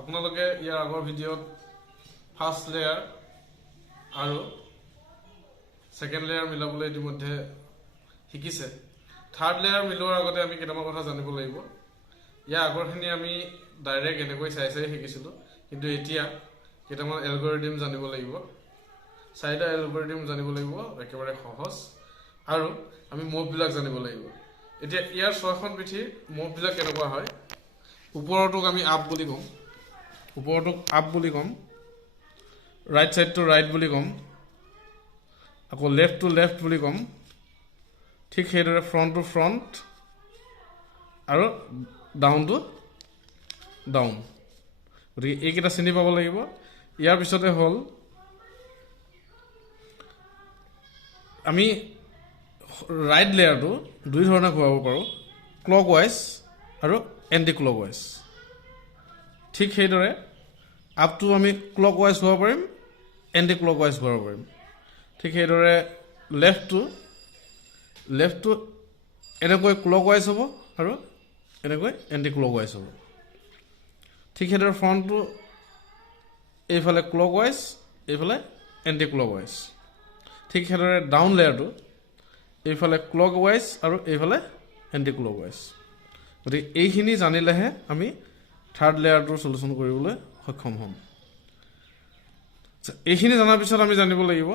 আপোনালোকে ইয়াৰ আগৰ ভিডিঅ'ত ফাৰ্ষ্ট লেয়াৰ আৰু সেকেন্ড লেয়াৰ মিলাবলৈ ইতিমধ্যে শিকিছে থাৰ্ড লেয়াৰ মিলোৱাৰ আগতে আমি কেইটামান কথা জানিব লাগিব ইয়াৰ আগৰখিনি আমি ডাইৰেক্ট এনেকৈ চাই শিকিছিলোঁ কিন্তু এতিয়া কেইটামান এলগৰিদম জানিব লাগিব চাৰিটা এলগৰিদম জানিব লাগিব একেবাৰে সহজ আৰু আমি মুভবিলাক জানিব লাগিব এতিয়া ইয়াৰ ছয়খন পিঠিৰ মুভবিলাক কেনেকুৱা হয় ওপৰটোক আমি আপ বুলি কম ৰাইট সাইড টু ৰাইট বুলি কম আকৌ লেফট টু লেফট বুলি কম ঠিক সেইদৰে ফ্ৰণ্ট টু ফ্ৰণ্ট আৰু ডাউন টু ডাউন গতিকে এইকেইটা চিনি পাব লাগিব ইয়াৰ পিছতে হ'ল আমি ৰাইট লেয়াৰটো দুই ধৰণে ঘূৰাব পাৰোঁ ক্লকৱাইজ আৰু এণ্টি ক্লকৱাইজ ঠিক সেইদৰে আপটো আমি ক্লকৱাইজ ঘূৰাব পাৰিম এণ্টি ক্লকৱাইজ ঘূৰাব পাৰিম ঠিক সেইদৰে লেফটটো এনেকৈ ক্লকৱাইজ হ'ব আৰু এনেকৈ এণ্টি ক্লকৱাইজ হ'ব ঠিক সেইদৰে ফ্ৰণ্টটো এইফালে ক্লকৱাইজ এইফালে এণ্টি ক্লকৱাইজ ঠিক সেইদৰে ডাউন লেয়াৰটো এইফালে ক্লকৱাইজ আৰু এইফালে এণ্টি ক্লকৱাইজ গতিকে এইখিনি জানিলেহে আমি থাৰ্ড লেয়াৰটোৰ সলিউশ্যন কৰিবলৈ সক্ষম হ'ম এইখিনি জনাৰ পিছত আমি জানিব লাগিব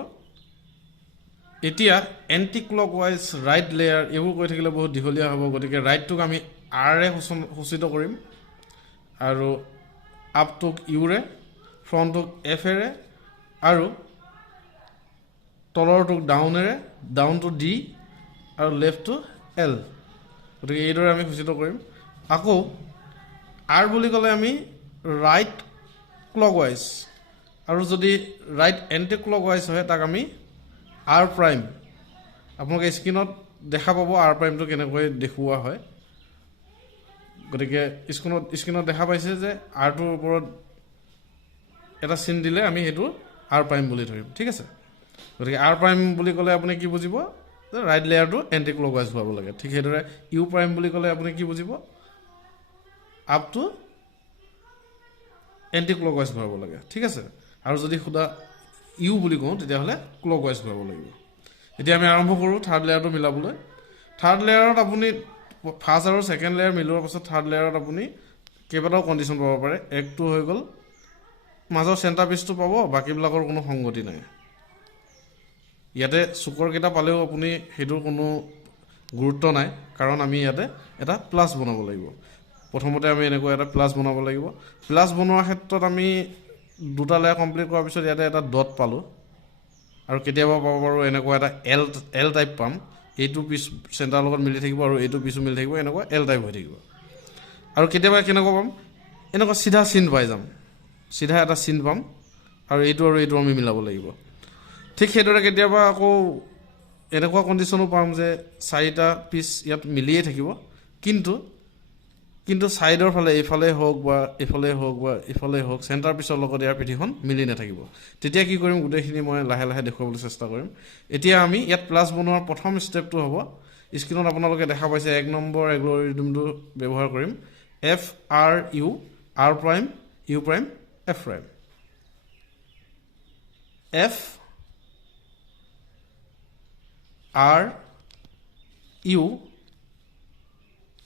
এতিয়া এণ্টি ক্লকৱাইজ ৰাইট লেয়াৰ এইবোৰ কৈ থাকিলে বহুত দীঘলীয়া হ'ব গতিকে ৰাইটটোক আমি আৰে সূচিত কৰিম আৰু আপটোক ইউৰে ফ্ৰণ্টটোক এফেৰে আৰু তলৰটোক ডাউনেৰে ডাউন টু ডি আৰু লেফ্ট টু এল গতিকে এইদৰে আমি সূচিত কৰিম আকৌ আৰ বুলি ক'লে আমি ৰাইট ক্লকৱাইজ আৰু যদি ৰাইট এণ্টি ক্লকৱাইজ হয় তাক আমি আৰ প্ৰাইম আপোনালোকে স্ক্ৰীণত দেখা পাব আৰ প্ৰাইমটো কেনেকৈ দেখুওৱা হয় গতিকে স্ক্ৰীণত দেখা পাইছে যে আৰটোৰ ওপৰত এটা চিন দিলে আমি সেইটো আৰ প্ৰাইম বুলি ধৰিম ঠিক আছে গতিকে আৰ প্ৰাইম বুলি ক'লে আপুনি কি বুজিব যে ৰাইট লেয়াৰটো এণ্টি ক্লকৱাইজ হোৱাব লাগে ঠিক সেইদৰে ইউ প্ৰাইম বুলি ক'লে আপুনি কি বুজিব আপটো এণ্টি ক্লকৱাইজ হোৱাব লাগে ঠিক আছে আৰু যদি সুধা ইউ বুলি কওঁ তেতিয়াহ'লে ক্লকৱাইজ হোৱাব লাগিব এতিয়া আমি আৰম্ভ কৰোঁ থাৰ্ড লেয়াৰটো মিলাবলৈ থাৰ্ড লেয়াৰত আপুনি ফাৰ্ষ্ট আৰু ছেকেণ্ড লেয়াৰ মিলোৱাৰ পাছত থাৰ্ড লেয়াৰত আপুনি কেইবাটাও কণ্ডিশ্যন পাব পাৰে একটো হৈ গ'ল মাজৰ চেণ্টাৰ পিচটো পাব বাকীবিলাকৰ কোনো সংগতি নাই ইয়াতে চুকৰকেইটা পালেও আপুনি সেইটোৰ কোনো গুৰুত্ব নাই কাৰণ আমি ইয়াতে এটা প্লাছ বনাব লাগিব প্ৰথমতে আমি এনেকৈ এটা প্লাছ বনাব লাগিব প্লাছ বনোৱাৰ ক্ষেত্ৰত আমি দুটা লেয়াৰ কমপ্লিট কৰাৰ পিছত ইয়াতে এটা ডট পালোঁ আৰু কেতিয়াবা পাব পাৰোঁ এনেকুৱা এটা এল টাইপ পাম এইটো পিচ চেণ্টাৰৰ লগত মিলি থাকিব আৰু এইটো পিচো মিলি থাকিব এনেকুৱা এল টাইপ হৈ থাকিব আৰু কেতিয়াবা কেনেকুৱা পাম এনেকুৱা চিধা চিন পাই যাম চিধা এটা চিন পাম আৰু এইটো আমি মিলাব লাগিব ঠিক সেইদৰে কেতিয়াবা আকৌ এনেকুৱা কণ্ডিশ্যনো পাম যে চাৰিটা পিচ ইয়াত মিলিয়ে থাকিব কিন্তু ছাইডৰ ফালে এইফালে হওক বা এইফালে হওক চেণ্টাৰ পিচৰ লগত ইয়াৰ পিঠিখন মিলি নাথাকিব তেতিয়া কি কৰিম গোটেইখিনি মই লাহে লাহে দেখুৱাবলৈ চেষ্টা কৰিম এতিয়া আমি ইয়াত প্লাছ বনোৱাৰ প্ৰথম ষ্টেপটো হ'ব স্ক্ৰীণত আপোনালোকে দেখা পাইছে এক নম্বৰ এলগৰিদমটো ব্যৱহাৰ কৰিম F R U R prime U prime F prime F R U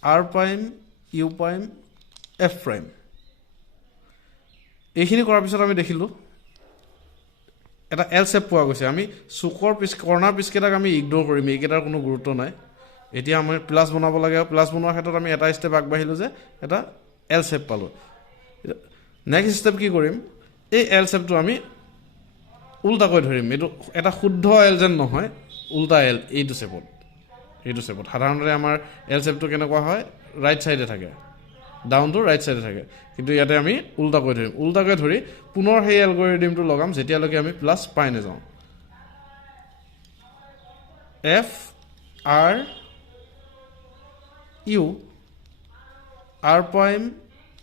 R prime U prime F prime এইখিনি কৰাৰ পিছত আমি দেখিলোঁ এটা এল শেপ পোৱা গৈছে আমি চুকৰ কৰ্ণাৰ পিচকেইটাক আমি ইগন'ৰ কৰিম এইকেইটাৰ কোনো গুৰুত্ব নাই এতিয়া আমি প্লাছ বনাব লাগে প্লাছ বনোৱাৰ ক্ষেত্ৰত আমি এটা ষ্টেপ আগবাঢ়িলোঁ যে এটা এল শেপ পালোঁ নেক্সট ষ্টেপ কি কৰিম এই এল শেপটো আমি উল্টাকৈ ধৰিম এইটো এটা শুদ্ধ এল যেন নহয় উল্টা এল এইটো শেপত সাধাৰণতে আমাৰ এল শেপটো কেনেকুৱা হয় ৰাইট চাইডে থাকে ডাউনটো ৰাইট চাইডে থাকে কিন্তু ইয়াতে আমি উল্টাকৈ ধৰিম উল্টাকৈ ধৰি পুনৰ সেই এলগৰিদমটো লগাম যেতিয়ালৈকে আমি প্লাছ পাই নাযাওঁ F R U R prime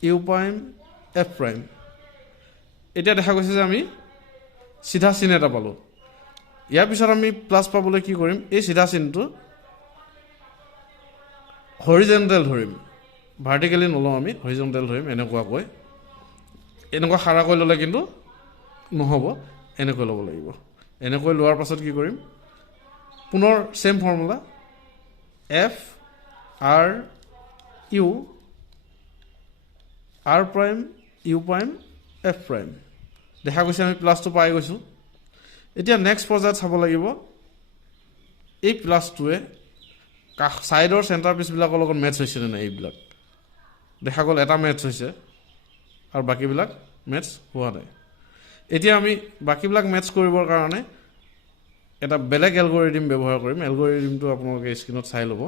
U prime F prime এতিয়া দেখা গৈছে যে আমি চিধা চিন এটা পালোঁ ইয়াৰ পিছত আমি প্লাছ পাবলৈ কি কৰিম এই চিধা চিনটো হৰিজেণ্টেল ধৰিম ভাৰ্টিকেলি নলওঁ আমি হৰিজেণ্টেল ধৰিম এনেকুৱাকৈ এনেকুৱা খাৰাকৈ ল'লে কিন্তু নহ'ব, এনেকৈ ল'ব লাগিব। এনেকৈ লোৱাৰ পাছত কি কৰিম, পুনৰ same formula F R U R prime U prime F prime. দেখা গৈছে আমি প্লাছটো পাই গৈছোঁ। এতিয়া নেক্সট পৰ্যায়ত চাব লাগিব এই প্লাছটোৱে ছাইডৰ চেণ্টাৰ পিচবিলাকৰ লগত মেটচ হৈছেনে নাই। এইবিলাক দেখা গ'ল এটা মেটচ হৈছে আৰু বাকীবিলাক মেটচ হোৱা নাই। এতিয়া আমি বাকীবিলাক মেটচ কৰিবৰ কাৰণে এটা বেলেগ এলগৰিথম ব্যৱহাৰ কৰিম। এলগৰিথমটো আপোনালোকে স্ক্ৰীনত চাই ল'ব।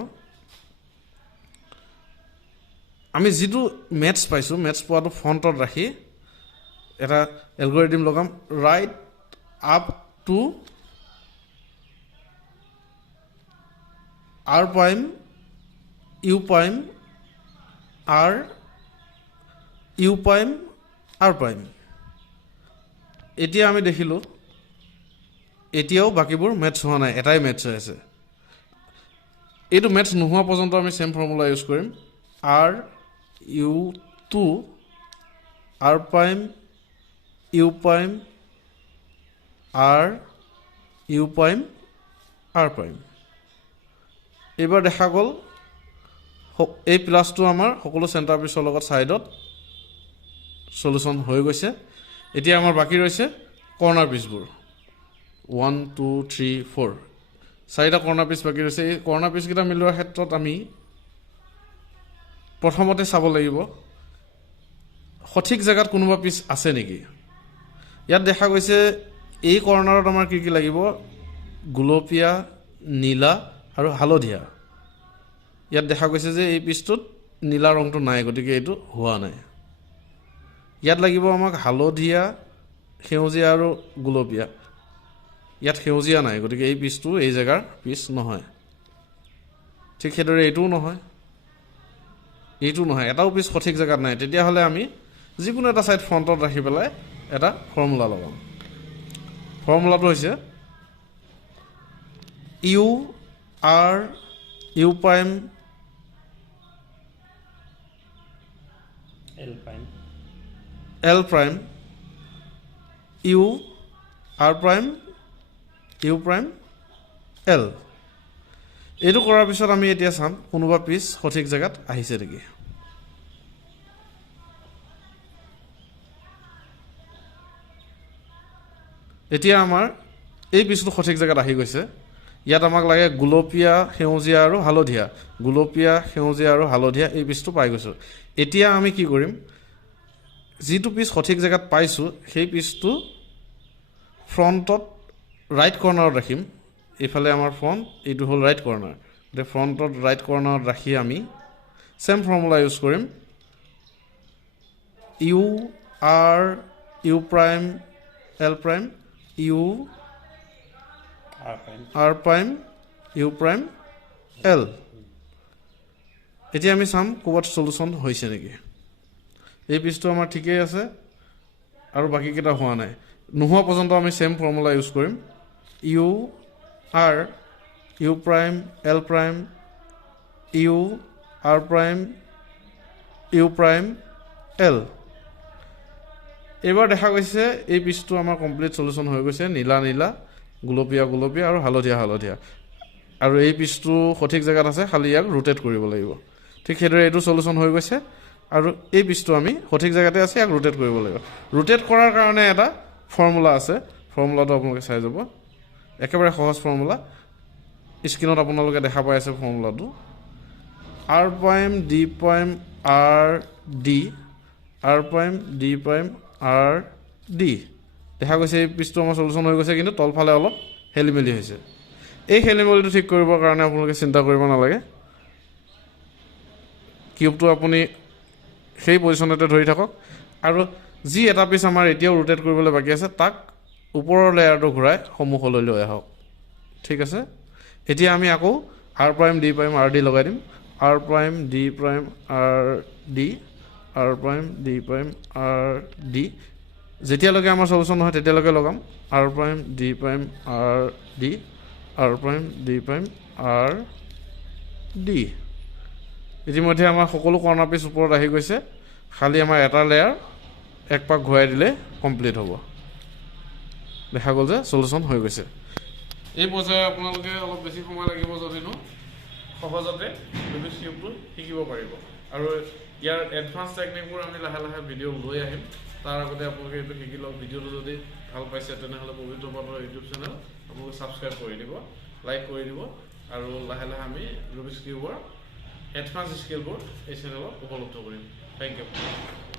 আমি যিটো মেথছ পাইছোঁ, মেথছ পোৱাটো ফ্ৰণ্টত ৰাখি এটা এলগৰিথম লগাম, right up to R prime U prime R U prime R prime. এতিয়া আমি দেখিলোঁ এতিয়াও বাকীবোৰ মেথছ হোৱা নাই, এটাই মেথছ হৈ আছে। এইটো মেথছ নোহোৱা পৰ্যন্ত আমি ছেম ফৰ্মুলা ইউজ কৰিম, R U two R prime U prime R U prime R prime. এইবাৰ দেখা গ'ল এই প্লাছটো আমাৰ সকলো চেণ্টাৰ পিচৰ লগত ছাইডত চলিউশ্যন হৈ গৈছে। এতিয়া আমাৰ বাকী ৰৈছে কৰ্ণাৰ পিচবোৰ, 1 2 3 4 চাৰিটা কৰ্ণাৰ পিচ বাকী ৰৈছে। এই কৰ্ণাৰ পিচকেইটা মিলোৱাৰ ক্ষেত্ৰত আমি প্ৰথমতে চাব লাগিব সঠিক জেগাত কোনোবা পিচ আছে নেকি। ইয়াত দেখা গৈছে এই কৰ্ণাৰত আমাৰ কি কি লাগিব, গুলপীয়া, নীলা আৰু হালধীয়া। ইয়াত দেখা গৈছে যে এই পিচটোত নীলা ৰংটো নাই, গতিকে এইটো হোৱা নাই। ইয়াত লাগিব আমাক হালধীয়া, সেউজীয়া আৰু গুলপীয়া। ইয়াত সেউজীয়া নাই, গতিকে এই পিচটো এই জেগাৰ পিচ নহয়। ঠিক সেইদৰে এইটোও নহয়, এইটো নহয়, এটাও পিচ সঠিক জেগাত নাই। তেতিয়াহ'লে আমি যিকোনো এটা ছাইড ফ্ৰণ্টত ৰাখি পেলাই এটা ফৰ্মুলা লগাম। ফৰ্মুলাটো হৈছে U R U prime L prime U R prime U prime L. এইটো কৰাৰ পিছত আমি এতিয়া চাম কোনোবা পিচ সঠিক জেগাত আহিছে নেকি। এতিয়া আমাৰ এই পিচটো সঠিক জেগাত আহি গৈছে। ইয়াত আমাক লাগে গুলপীয়া, সেউজীয়া আৰু হালধীয়া। গুলপীয়া, সেউজীয়া আৰু হালধীয়া এই পিচটো পাই গৈছোঁ। এতিয়া আমি কি কৰিম, যিটো পিচ সঠিক জেগাত পাইছোঁ সেই পিচটো ফ্ৰণ্টত ৰাইট কৰ্ণাৰত ৰাখিম। এইফালে আমাৰ ফ্ৰণ্ট, এইটো হ'ল ৰাইট কৰ্ণাৰ। গতিকে ফ্ৰণ্টত ৰাইট কৰ্ণাৰত ৰাখি আমি ছেম ফৰ্মুলা ইউজ কৰিম, U R U prime L prime U R prime U prime L. এতিয়া আমি চাম ক'ৰবাত চলিউশ্যন হৈছে নেকি। এই পিচটো আমাৰ ঠিকেই আছে আৰু বাকীকেইটা হোৱা নাই। নোহোৱা পৰ্যন্ত আমি ছেম ফৰ্মুলা ইউজ কৰিম, U R U prime L prime U R prime U prime L. এইবাৰ দেখা গৈছে এই পিচটো আমাৰ কমপ্লিট চলিউশ্যন হৈ গৈছে, নীলা নীলা, গুলপীয়া গুলপীয়া আৰু হালধীয়া হালধীয়া। আৰু এই পিচটো সঠিক জেগাত আছে, খালি ইয়াক ৰোটেট কৰিব লাগিব। ঠিক সেইদৰে এইটো চলিউশ্যন হৈ গৈছে আৰু এই পিচটো আমি সঠিক জেগাতে আছে, ইয়াক ৰোটেট কৰিব লাগিব। ৰোটেট কৰাৰ কাৰণে এটা ফৰ্মুলা আছে, ফৰ্মুলাটো আপোনালোকে চাই যাব। একেবাৰে সহজ ফৰ্মুলা, স্ক্ৰীনত আপোনালোকে দেখা পাই আছে ফৰ্মুলাটো, R prime D prime R D R prime D prime R D. দেখা গৈছে এই পিচটো আমাৰ চলিউশ্যন হৈ গৈছে, কিন্তু তলফালে অলপ খেলিমেলি হৈছে। এই খেলিমেলিটো ঠিক কৰিবৰ কাৰণে আপোনালোকে চিন্তা কৰিব নালাগে, কিউবটো আপুনি সেই পজিশ্যনতে ধৰি থাকক আৰু যি এটা পিচ আমাৰ এতিয়াও ৰোটেট কৰিবলৈ বাকী আছে তাক ওপৰৰ লেয়াৰটো ঘূৰাই সন্মুখলৈ লৈ আহক। ঠিক আছে, এতিয়া আমি আকৌ R prime D prime R D লগাই দিম, R prime D prime R D R prime D prime R D. যেতিয়ালৈকে আমাৰ চলিউশ্যন নহয় তেতিয়ালৈকে লগাম, R prime D prime R D R prime D prime R D. ইতিমধ্যে আমাৰ সকলো কৰ্ণাৰ পিচ ওপৰত আহি গৈছে, খালি আমাৰ এটা লেয়াৰ এক পাক ঘূৰাই দিলে কমপ্লিট হ'ব দেখা গ'ল যে সলিউশন হৈ গৈছে এই পৰ্যায়ে আপোনালোকে অলপ বেছি সময় লাগিব যদিনো সহজতে ৰুবিক্স কিউবটো শিকিব পাৰিব আৰু ইয়াৰ এডভান্স টেকনিকবোৰ আমি লাহে লাহে ভিডিঅ' লৈ আহিম তাৰ আগতে আপোনালোকে এইটো শিকি লওক ভিডিঅ'টো যদি ভাল পাইছে তেনেহ'লে পবিত্ৰ পাঠৰ ইউটিউব চেনেল আপোনালোকে ছাবস্ক্ৰাইব কৰি দিব লাইক কৰি দিব আৰু লাহে লাহে আমি ৰুবিক্স কিউবৰ এডভান্স স্কিলবোৰ এই চেনেলত উপলব্ধ কৰিম থেংক ইউ